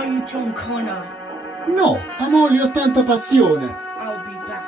Are you John Connor? No, I'm only 80 Passione. I'll be back.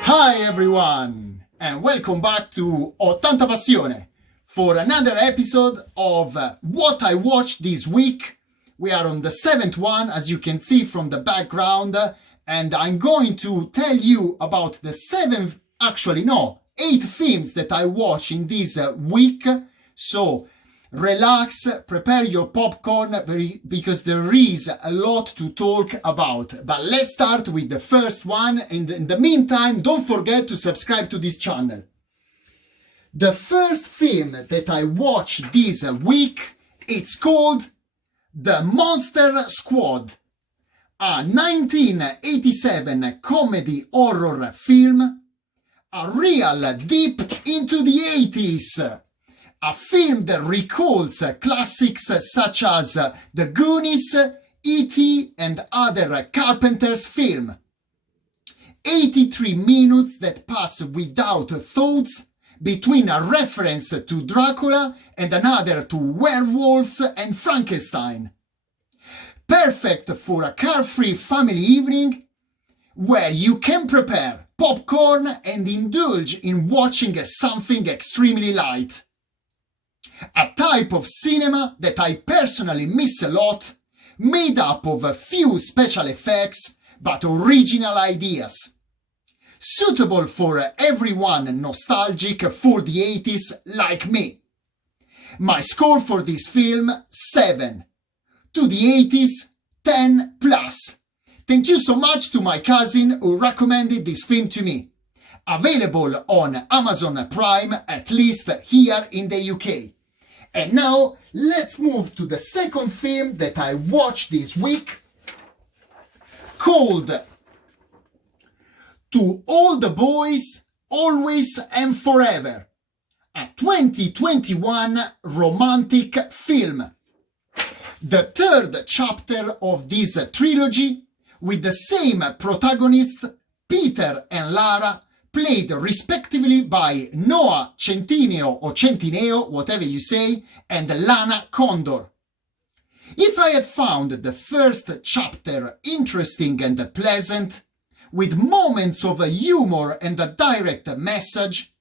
Hi everyone, and welcome back to 80 Passione for another episode of What I Watched This Week. We are on the 7th one, as you can see from the background, and I'm going to tell you about the 8 films that I watched in this week. So relax, prepare your popcorn because there is a lot to talk about. But let's start with the first one. In the meantime, don't forget to subscribe to this channel. The first film that I watched this week, it's called The Monster Squad, a 1987 comedy horror film, a real deep into the 80s. A film that recalls classics such as The Goonies, E.T. and other Carpenter's films. 83 minutes that pass without thoughts between a reference to Dracula and another to werewolves and Frankenstein. Perfect for a carefree family evening where you can prepare popcorn and indulge in watching something extremely light. A type of cinema that I personally miss a lot, made up of a few special effects but original ideas. Suitable for everyone nostalgic for the 80s like me. My score for this film, 7. To the 80s, 10 plus. Thank you so much to my cousin who recommended this film to me. Available on Amazon Prime, at least here in the UK. And now, let's move to the second film that I watched this week, called To All the Boys, Always and Forever, a 2021 romantic film. The third chapter of this trilogy, with the same protagonists, Peter and Lara, played respectively by Noah Centineo or Centineo, whatever you say, and Lana Condor. If I had found the first chapter interesting and pleasant, with moments of humor and a direct message,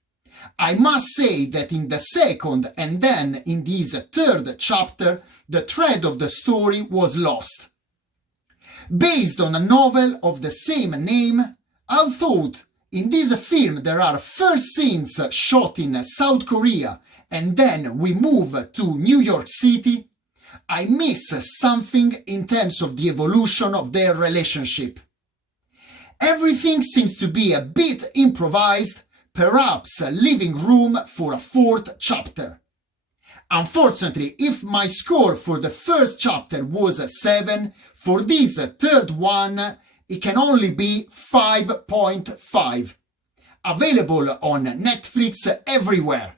I must say that in the second and then in this third chapter, the thread of the story was lost. Based on a novel of the same name, I thought in this film there are first scenes shot in South Korea and then we move to New York City. I miss something in terms of the evolution of their relationship. Everything seems to be a bit improvised, perhaps leaving room for a fourth chapter. Unfortunately, if my score for the first chapter was 7, for this third one it can only be 5.5. Available on Netflix everywhere.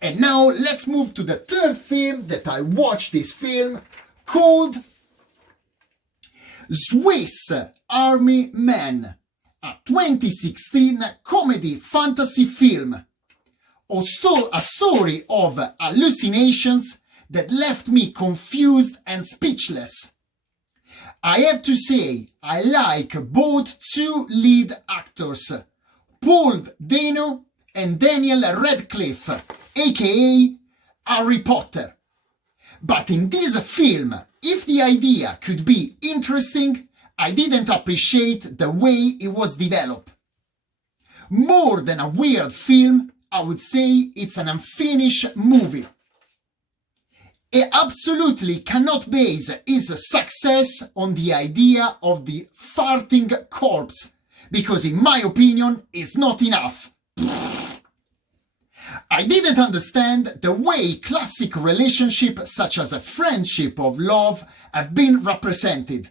And now let's move to the third film that I watched this film, called Swiss Army Man, a 2016 comedy fantasy film. A story of hallucinations that left me confused and speechless. I have to say, I like both two lead actors, Paul Dano and Daniel Radcliffe, aka Harry Potter. But in this film, if the idea could be interesting, I didn't appreciate the way it was developed. More than a weird film, I would say it's an unfinished movie. It absolutely cannot base its success on the idea of the farting corpse, because in my opinion it's not enough. I didn't understand the way classic relationships such as a friendship or love have been represented.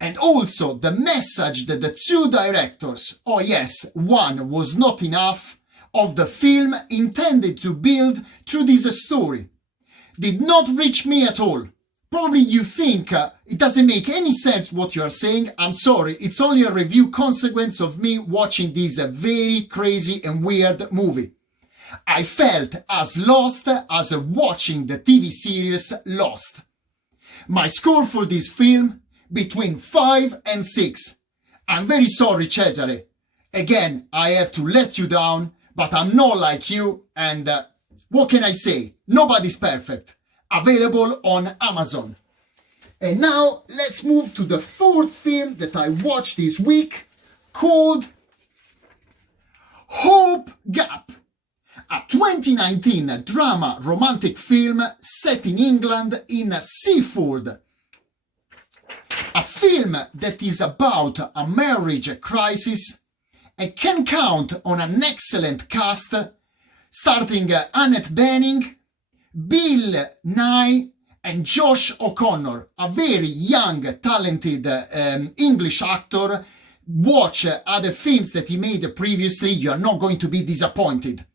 And also the message that the two directors, oh yes, one was not enough, of the film intended to build through this story did not reach me at all. Probably you think it doesn't make any sense what you are saying. I'm sorry, it's only a review consequence of me watching this very crazy and weird movie. I felt as lost as watching the TV series Lost. My score for this film, between 5 and 6. I'm very sorry, Cesare. Again, I have to let you down, but I'm not like you, and what can I say? Nobody's perfect. Available on Amazon. And now let's move to the fourth film that I watched this week, called Hope Gap, a 2019 drama romantic film set in England in Seaford. A film that is about a marriage crisis and can count on an excellent cast starting Annette Bening, Bill Nighy and Josh O'Connor, a very young, talented English actor. Watch other films that he made previously, you are not going to be disappointed.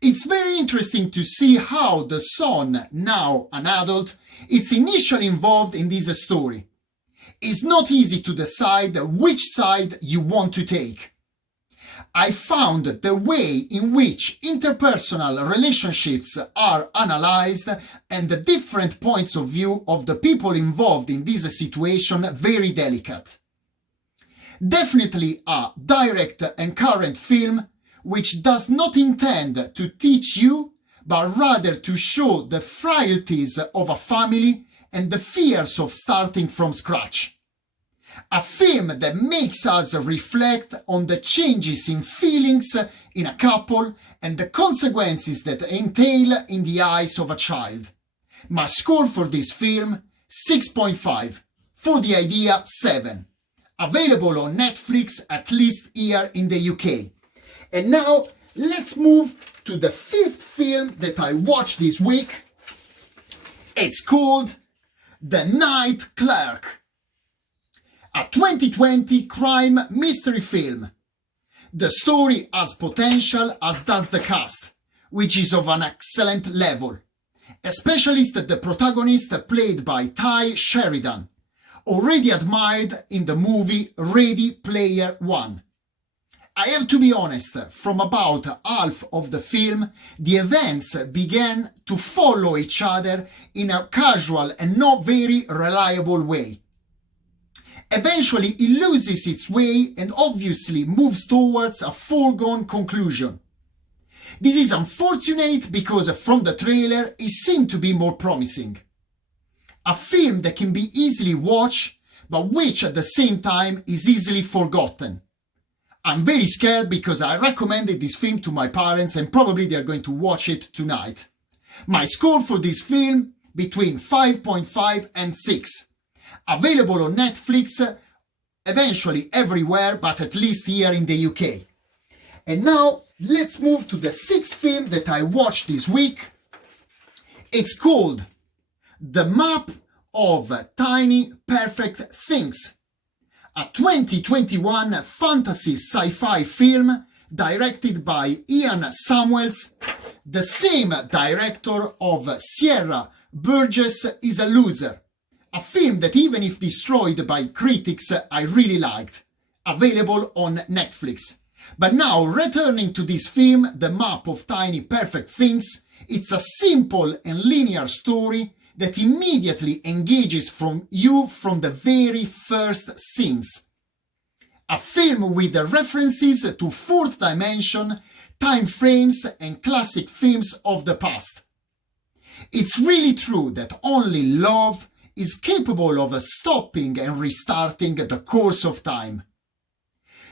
It's very interesting to see how the son, now an adult, is initially involved in this story. It's not easy to decide which side you want to take. I found the way in which interpersonal relationships are analyzed and the different points of view of the people involved in this situation very delicate. Definitely a direct and current film which does not intend to teach you, but rather to show the frailties of a family and the fears of starting from scratch. A film that makes us reflect on the changes in feelings in a couple and the consequences that entail in the eyes of a child. My score for this film, 6.5. For the idea, 7. Available on Netflix, at least here in the UK. And now, let's move to the fifth film that I watched this week. It's called The Night Clerk, a 2020 crime mystery film. The story has potential, as does the cast, which is of an excellent level. Especially the protagonist, played by Ty Sheridan, already admired in the movie Ready Player One. I have to be honest, from about half of the film, the events began to follow each other in a casual and not very reliable way. Eventually, it loses its way and obviously moves towards a foregone conclusion. This is unfortunate because from the trailer it seemed to be more promising. A film that can be easily watched, but which at the same time is easily forgotten. I'm very scared because I recommended this film to my parents and probably they're going to watch it tonight. My score for this film, between 5.5 and 6. Available on Netflix, eventually everywhere, but at least here in the UK. And now, let's move to the sixth film that I watched this week. It's called The Map of Tiny Perfect Things, a 2021 fantasy sci-fi film directed by Ian Samuels, the same director of Sierra Burgess is a Loser, a film that even if destroyed by critics, I really liked. Available on Netflix. But now, returning to this film, The Map of Tiny Perfect Things, it's a simple and linear story that immediately engages you from the very first scenes. A film with references to fourth dimension, time frames and classic films of the past. It's really true that only love is capable of stopping and restarting the course of time.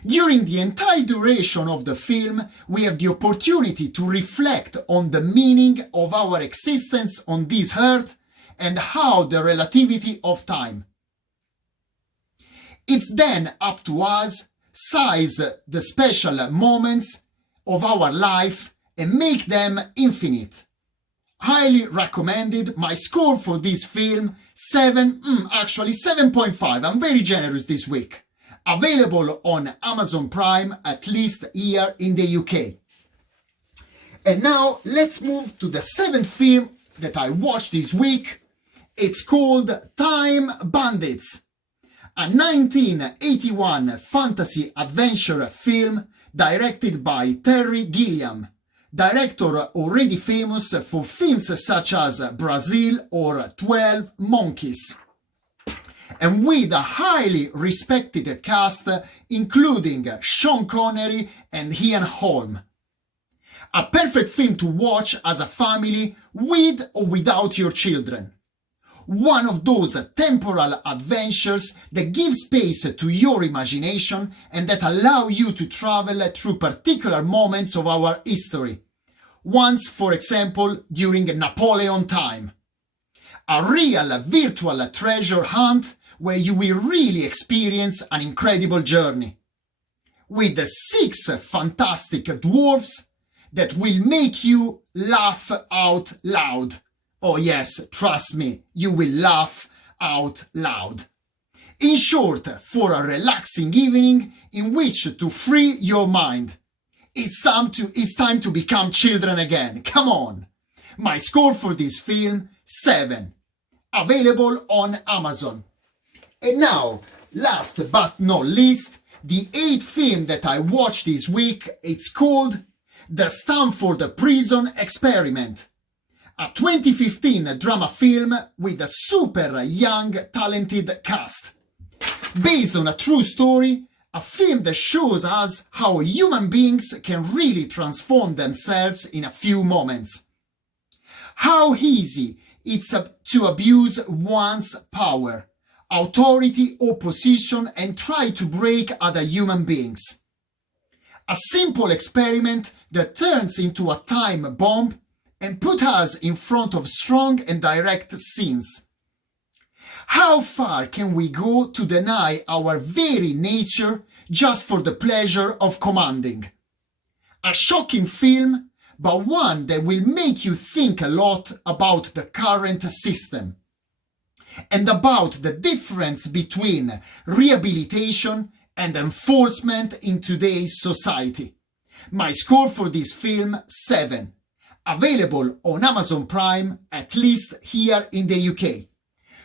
During the entire duration of the film, we have the opportunity to reflect on the meaning of our existence on this earth and how the relativity of time. It's then up to us seize the special moments of our life and make them infinite. Highly recommended. My score for this film, 7.5. I'm very generous this week. Available on Amazon Prime, at least here in the UK. And now let's move to the seventh film that I watched this week. It's called Time Bandits, a 1981 fantasy adventure film directed by Terry Gilliam, director already famous for films such as Brazil or 12 Monkeys, and with a highly respected cast including Sean Connery and Ian Holm. A perfect film to watch as a family with or without your children. One of those temporal adventures that give space to your imagination and that allow you to travel through particular moments of our history. Once, for example, during Napoleon time. A real virtual treasure hunt where you will really experience an incredible journey. With 6 fantastic dwarfs that will make you laugh out loud. Oh yes, trust me, you will laugh out loud. In short, for a relaxing evening in which to free your mind. It's time to become children again. Come on. My score for this film, 7. Available on Amazon. And now, last but not least, the 8th film that I watched this week, it's called The Stanford Prison Experiment. A 2015 drama film with a super young, talented cast. Based on a true story, a film that shows us how human beings can really transform themselves in a few moments. How easy it's to abuse one's power, authority or position and try to break other human beings. A simple experiment that turns into a time bomb and put us in front of strong and direct scenes. How far can we go to deny our very nature just for the pleasure of commanding? A shocking film, but one that will make you think a lot about the current system and about the difference between rehabilitation and enforcement in today's society. My score for this film, 7. Available on Amazon Prime, at least here in the UK.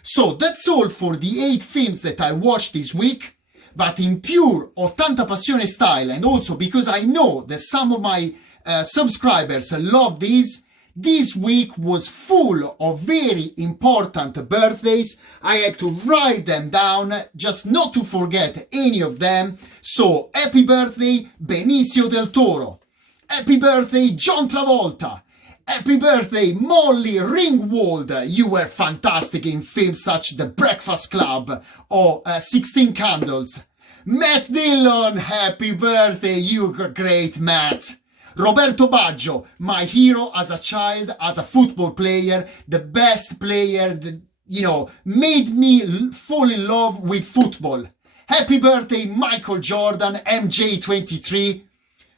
So that's all for the 8 films that I watched this week, but in pure Ho Tanta Passione style, and also because I know that some of my subscribers love these, this week was full of very important birthdays. I had to write them down just not to forget any of them. So happy birthday Benicio del Toro. Happy birthday John Travolta. Happy birthday Molly Ringwald. You were fantastic in films such The Breakfast Club or 16 Candles. Matt Dillon. Happy birthday. You were great, Matt. Roberto Baggio, my hero as a child, as a football player, the best player that, made me fall in love with football. Happy birthday, Michael Jordan, MJ23.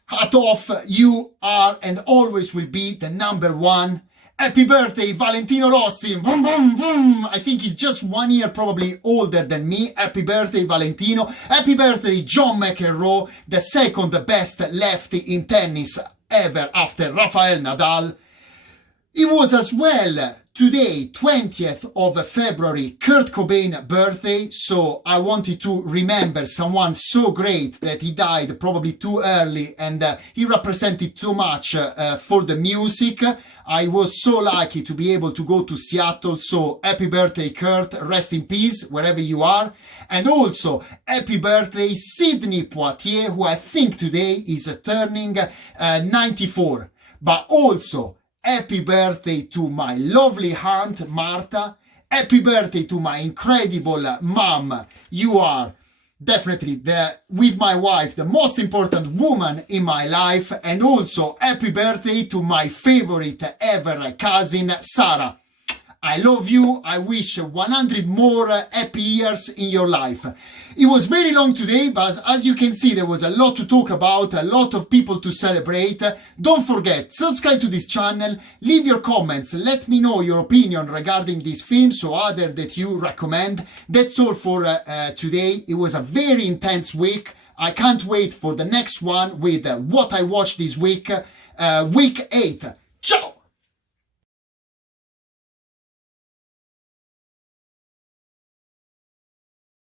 Hat off, you are and always will be the number 1. Happy birthday, Valentino Rossi. Vroom, vroom, vroom. I think he's just 1 year probably older than me. Happy birthday, Valentino. Happy birthday, John McEnroe, the second best lefty in tennis ever after Rafael Nadal. It was as well today, 20th of February, Kurt Cobain's birthday, so I wanted to remember someone so great that he died probably too early, and he represented so much for the music. I was so lucky to be able to go to Seattle, so happy birthday Kurt, rest in peace wherever you are. And also happy birthday Sidney Poitier, who I think today is turning 94. But also happy birthday to my lovely aunt Marta. Happy birthday to my incredible mom. You are definitely, with my wife, the most important woman in my life. And also happy birthday to my favorite ever cousin Sarah. I love you. I wish 100 more happy years in your life. It was very long today, but as you can see, there was a lot to talk about, a lot of people to celebrate. Don't forget, subscribe to this channel, leave your comments, let me know your opinion regarding this film, so other that you recommend. That's all for today. It was a very intense week. I can't wait for the next one with what I watched this week, week 8.